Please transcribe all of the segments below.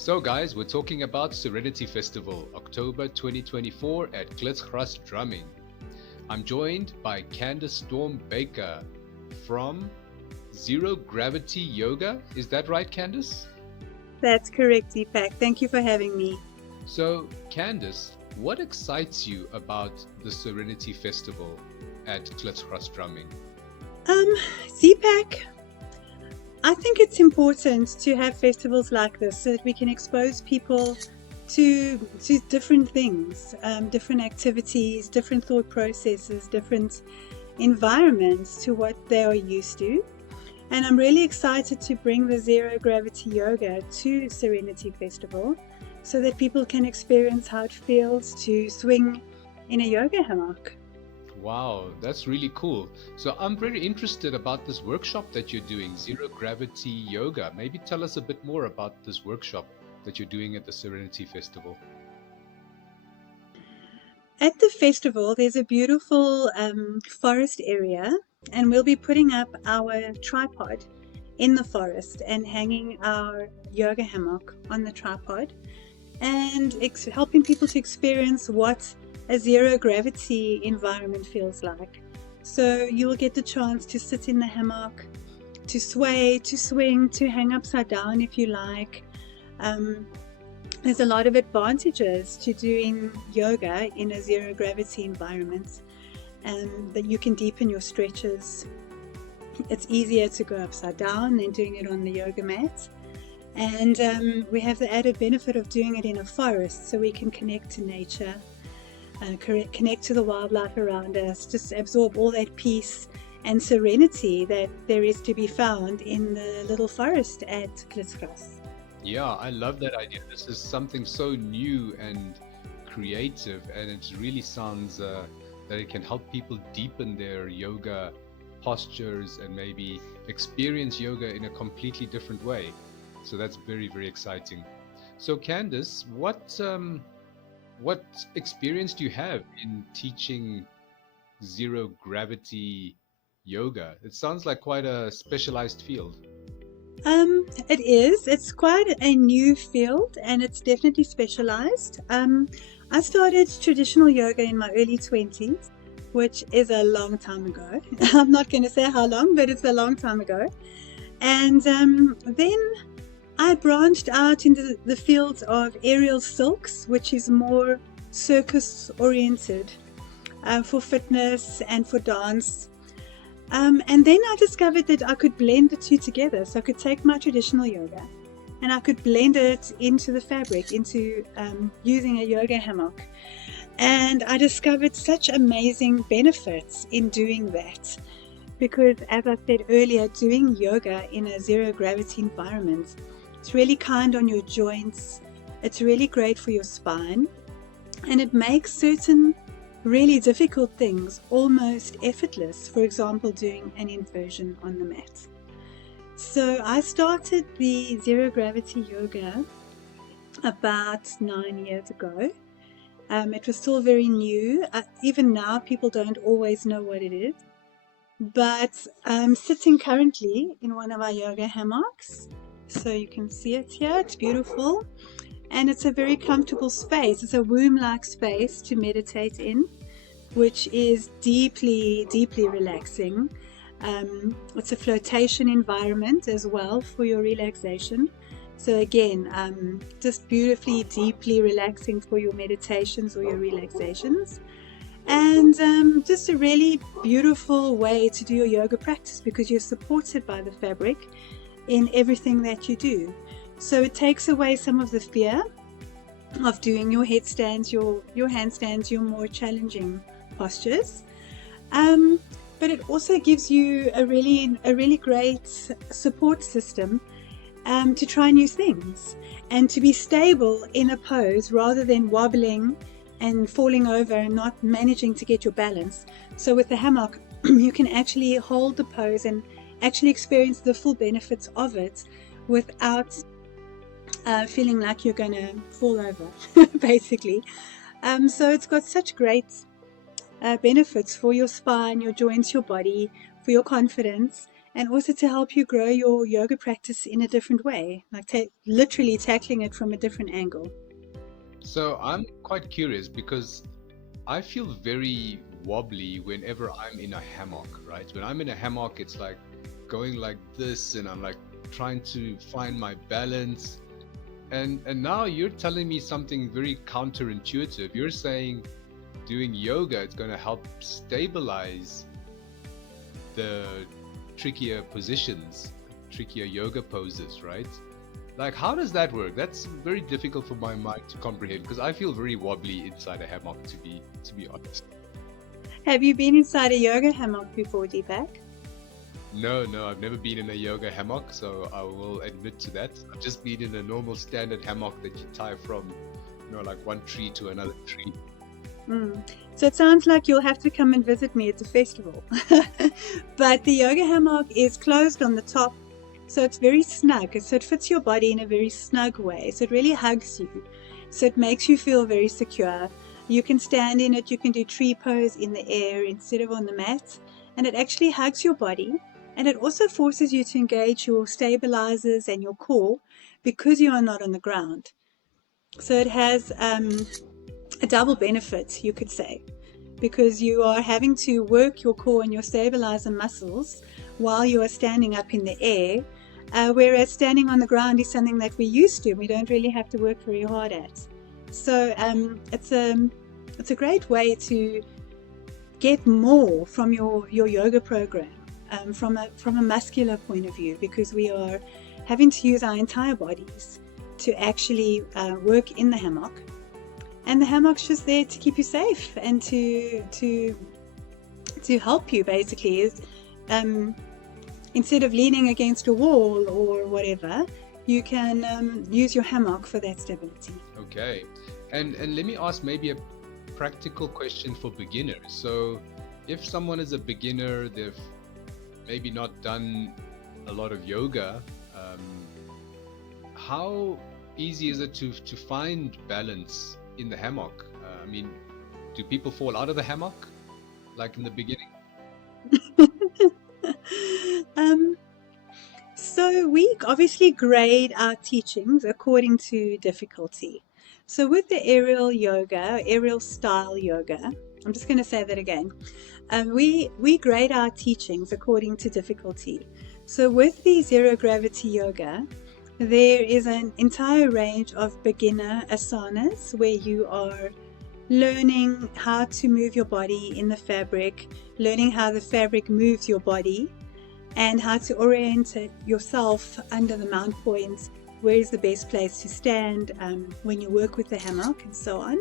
So guys, we're talking about Serenity Festival, October 2024 at Klitsgras Drumming. I'm joined by Candice Baker from Zero Gravity Yoga. Is that right, Candice? That's correct, Deepak. Thank you for having me. So, Candice, what excites you about the Serenity Festival at Klitsgras Drumming? Deepak, I think it's important to have festivals like this so that we can expose people to different things, different activities, different thought processes, different environments to what they are used to. And I'm really excited to bring the Zero Gravity Yoga to Serenity Festival so that people can experience how it feels to swing in a yoga hammock. Wow, that's really cool. So I'm very interested about this workshop that you're doing, Zero Gravity Yoga. Maybe tell us a bit more about this workshop that you're doing at the Serenity Festival. At the festival, there's a beautiful forest area, and we'll be putting up our tripod in the forest and hanging our yoga hammock on the tripod and helping people to experience what a zero gravity environment feels like. So you will get the chance to sit in the hammock, to sway, to swing, to hang upside down if you like. There's a lot of advantages to doing yoga in a zero gravity environment, and that you can deepen your stretches. It's easier to go upside down than doing it on the yoga mat. And we have the added benefit of doing it in a forest, so we can connect to nature, connect to the wildlife around us, just absorb all that peace and serenity that there is to be found in the little forest at Klitsgras. Yeah, I love that idea. This is something so new and creative, and it really sounds that it can help people deepen their yoga postures and maybe experience yoga in a completely different way. So that's very, very exciting. So Candice, what experience do you have in teaching zero gravity yoga? It sounds like quite a specialized field. It is. It's quite a new field, and it's definitely specialized. I started traditional yoga in my early 20s, which is a long time ago. I'm not going to say how long, but it's a long time ago. And then I branched out into the fields of aerial silks, which is more circus oriented for fitness and for dance. And then I discovered that I could blend the two together. So I could take my traditional yoga and I could blend it into the fabric, into using a yoga hammock. And I discovered such amazing benefits in doing that. Because as I said earlier, doing yoga in a zero gravity environment, it's really kind on your joints. It's really great for your spine. And it makes certain really difficult things almost effortless. For example, doing an inversion on the mat. So I started the zero gravity yoga about 9 years ago. It was still very new. Even now, people don't always know what it is. But I'm sitting currently in one of our yoga hammocks. So you can see it here. It's beautiful. And it's a very comfortable space. It's a womb-like space to meditate in, which is deeply, deeply relaxing. It's a flotation environment as well for your relaxation. So again, just beautifully, deeply relaxing for your meditations or your relaxations. And just a really beautiful way to do your yoga practice because you're supported by the fabric in everything that you do. So it takes away some of the fear of doing your headstands, your handstands, your more challenging postures. But it also gives you a really great support system to try new things and to be stable in a pose rather than wobbling and falling over and not managing to get your balance. So with the hammock, you can actually hold the pose and actually experience the full benefits of it without feeling like you're going to fall over, basically. So it's got such great benefits for your spine, your joints, your body, for your confidence, and also to help you grow your yoga practice in a different way, like literally tackling it from a different angle. So I'm quite curious because I feel very wobbly whenever I'm in a hammock, right? When I'm in a hammock, it's like going like this, and I'm like trying to find my balance. And now you're telling me something very counterintuitive. You're saying doing yoga, it's going to help stabilize the trickier positions, trickier yoga poses, right? Like, how does that work? That's very difficult for my mind to comprehend because I feel very wobbly inside a hammock, to be honest. Have you been inside a yoga hammock before, Deepak? No, I've never been in a yoga hammock, so I will admit to that. I've just been in a normal standard hammock that you tie from, like one tree to another tree. So it sounds like you'll have to come and visit me at the festival. But the yoga hammock is closed on the top, so it's very snug. So it fits your body in a very snug way. So it really hugs you. So it makes you feel very secure. You can stand in it, you can do tree pose in the air instead of on the mat. And it actually hugs your body. And it also forces you to engage your stabilizers and your core because you are not on the ground. So it has a double benefit, you could say, because you are having to work your core and your stabilizer muscles while you are standing up in the air, whereas standing on the ground is something that we're used to and we don't really have to work very hard at. So it's a great way to get more from your yoga program from a muscular point of view, because we are having to use our entire bodies to actually work in the hammock. And the hammock's just there to keep you safe and to help you, basically. Is instead of leaning against a wall or whatever, you can use your hammock for that stability. Okay, and let me ask maybe a practical question for beginners. So if someone is a beginner, they've maybe not done a lot of yoga, how easy is it to find balance in the hammock? I mean, do people fall out of the hammock like in the beginning? So we obviously grade our teachings according to difficulty. So with the aerial yoga, aerial style yoga, I'm just going to say that again. We grade our teachings according to difficulty. So with the zero gravity yoga, there is an entire range of beginner asanas where you are learning how to move your body in the fabric, learning how the fabric moves your body, and how to orient yourself under the mount points, where is the best place to stand when you work with the hammock, and so on.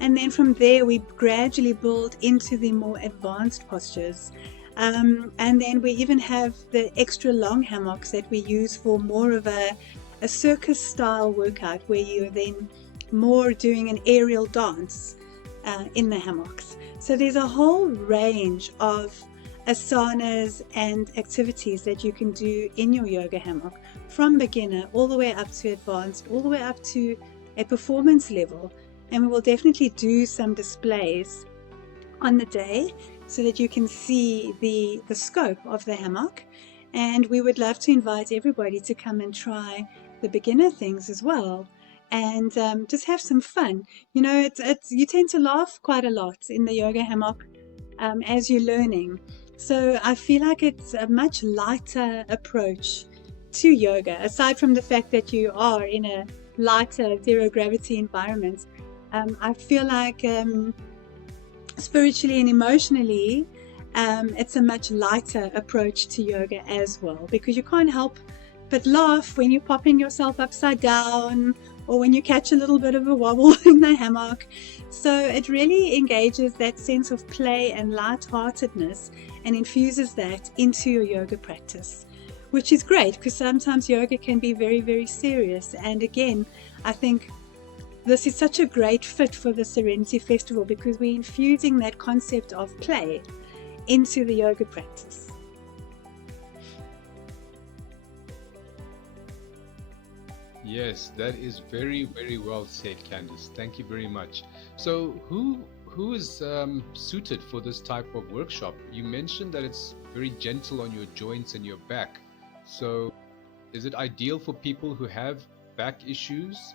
And then from there we gradually build into the more advanced postures. And then we even have the extra long hammocks that we use for more of a circus style workout, where you're then more doing an aerial dance in the hammocks. So there's a whole range of asanas and activities that you can do in your yoga hammock, from beginner all the way up to advanced, all the way up to a performance level. And we will definitely do some displays on the day so that you can see the scope of the hammock. And we would love to invite everybody to come and try the beginner things as well, and just have some fun. It's you tend to laugh quite a lot in the yoga hammock as you're learning. So I feel like it's a much lighter approach to yoga, aside from the fact that you are in a lighter zero gravity environment. I feel like spiritually and emotionally, it's a much lighter approach to yoga as well, because you can't help but laugh when you're popping yourself upside down or when you catch a little bit of a wobble in the hammock. So it really engages that sense of play and lightheartedness and infuses that into your yoga practice, which is great, because sometimes yoga can be very, very serious. And again, I think this is such a great fit for the Serenity Festival, because we're infusing that concept of play into the yoga practice. Yes, that is very, very well said, Candice. Thank you very much. So who who is suited for this type of workshop? You mentioned that it's very gentle on your joints and your back. So is it ideal for people who have back issues?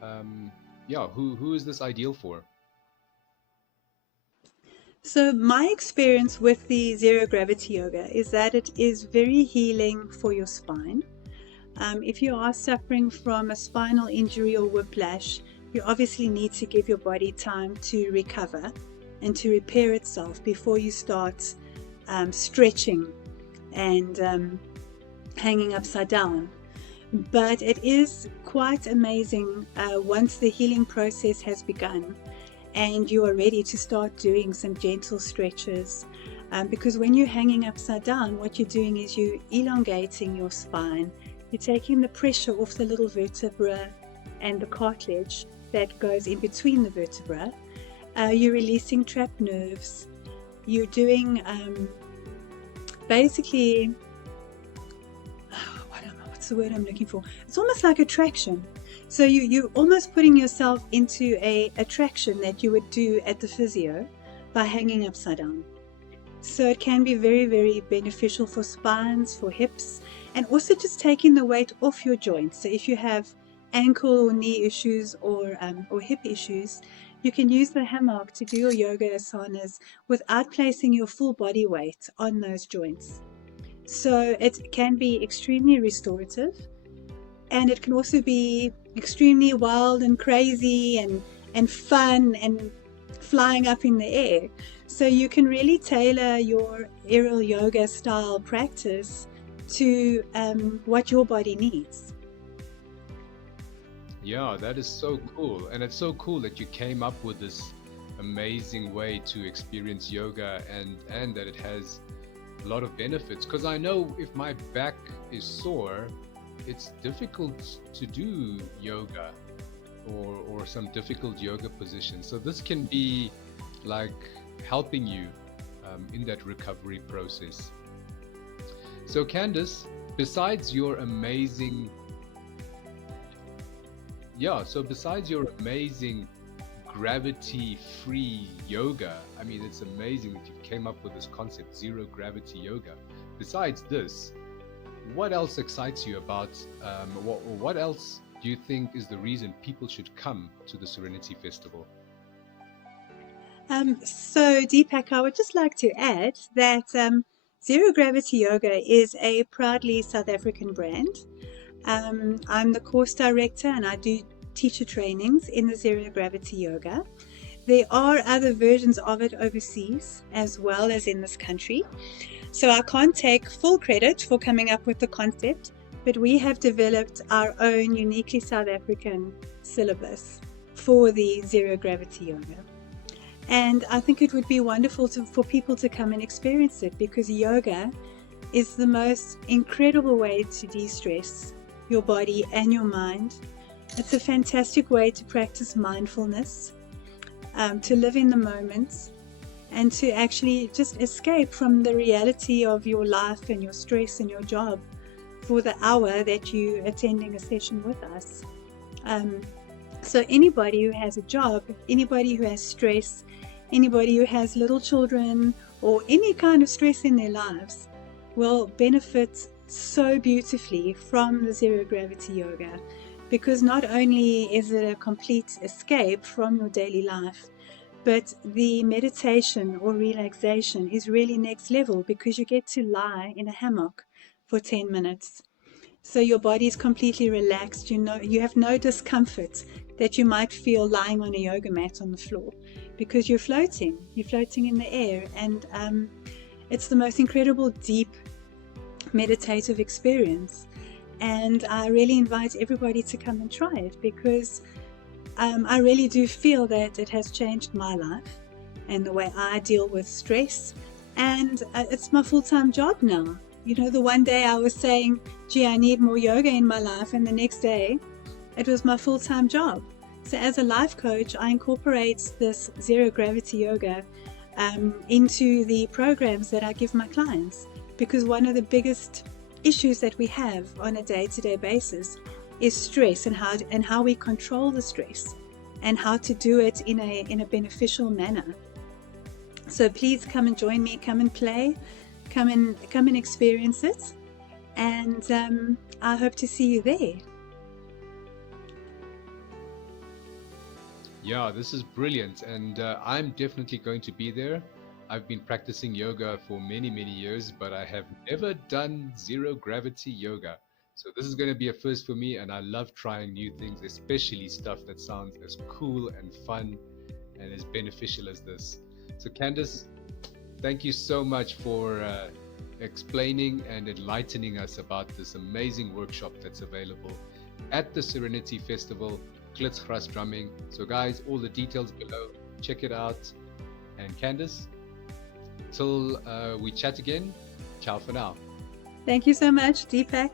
Who is this ideal for? So my experience with the zero gravity yoga is that it is very healing for your spine. If you are suffering from a spinal injury or whiplash, you obviously need to give your body time to recover and to repair itself before you start stretching and hanging upside down. But it is quite amazing once the healing process has begun and you are ready to start doing some gentle stretches. Because when you're hanging upside down, what you're doing is you're elongating your spine. You're taking the pressure off the little vertebra and the cartilage that goes in between the vertebra. You're releasing trapped nerves. You're doing basically, what's the word I'm looking for? It's almost like attraction. So you're almost putting yourself into a attraction that you would do at the physio by hanging upside down. So it can be very, very beneficial for spines, for hips, and also just taking the weight off your joints. So if you have ankle or knee issues or hip issues, you can use the hammock to do your yoga asanas without placing your full body weight on those joints. So it can be extremely restorative, and it can also be extremely wild and crazy and fun and flying up in the air. So you can really tailor your aerial yoga style practice to what your body needs. Yeah, that is so cool. And it's so cool that you came up with this amazing way to experience yoga and that it has a lot of benefits. Because I know if my back is sore, it's difficult to do yoga or some difficult yoga positions. So this can be like helping you in that recovery process. So Candice, besides your amazing gravity-free yoga, I mean, it's amazing that you came up with this concept, zero gravity yoga. Besides this, what else excites you about, what else do you think is the reason people should come to the Serenity Festival? So Deepak, I would just like to add that Zero Gravity Yoga is a proudly South African brand. I'm the course director and I do teacher trainings in the Zero Gravity Yoga. There are other versions of it overseas as well as in this country. So I can't take full credit for coming up with the concept, but we have developed our own uniquely South African syllabus for the Zero Gravity Yoga. And I think it would be wonderful for people to come and experience it, because yoga is the most incredible way to de-stress your body and your mind. It's a fantastic way to practice mindfulness, to live in the moment, and to actually just escape from the reality of your life and your stress and your job for the hour that you're attending a session with us. So anybody who has a job, anybody who has stress, anybody who has little children or any kind of stress in their lives will benefit so beautifully from the Zero Gravity Yoga, because not only is it a complete escape from your daily life, but the meditation or relaxation is really next level, because you get to lie in a hammock for 10 minutes. So your body is completely relaxed. You have no discomfort that you might feel lying on a yoga mat on the floor, because you're floating in the air, and it's the most incredible deep meditative experience. And I really invite everybody to come and try it, because I really do feel that it has changed my life and the way I deal with stress, and it's my full-time job now. The one day I was saying, gee, I need more yoga in my life, and the next day it was my full-time job. So as a life coach, I incorporate this Zero Gravity Yoga into the programs that I give my clients, because one of the biggest issues that we have on a day-to-day basis is stress, and how we control the stress. and how to do it in a beneficial manner. So please come and join me, come and play, come and experience it, and I hope to see you there. Yeah, this is brilliant, and I'm definitely going to be there. I've been practicing yoga for many, many years, but I have never done zero gravity yoga. So this is going to be a first for me, and I love trying new things, especially stuff that sounds as cool and fun and as beneficial as this. So Candice, thank you so much for explaining and enlightening us about this amazing workshop that's available at the Serenity Festival, Klitsgras Drumming. So guys, all the details below, check it out. And Candice, till we chat again, ciao for now. Thank you so much, Deepak.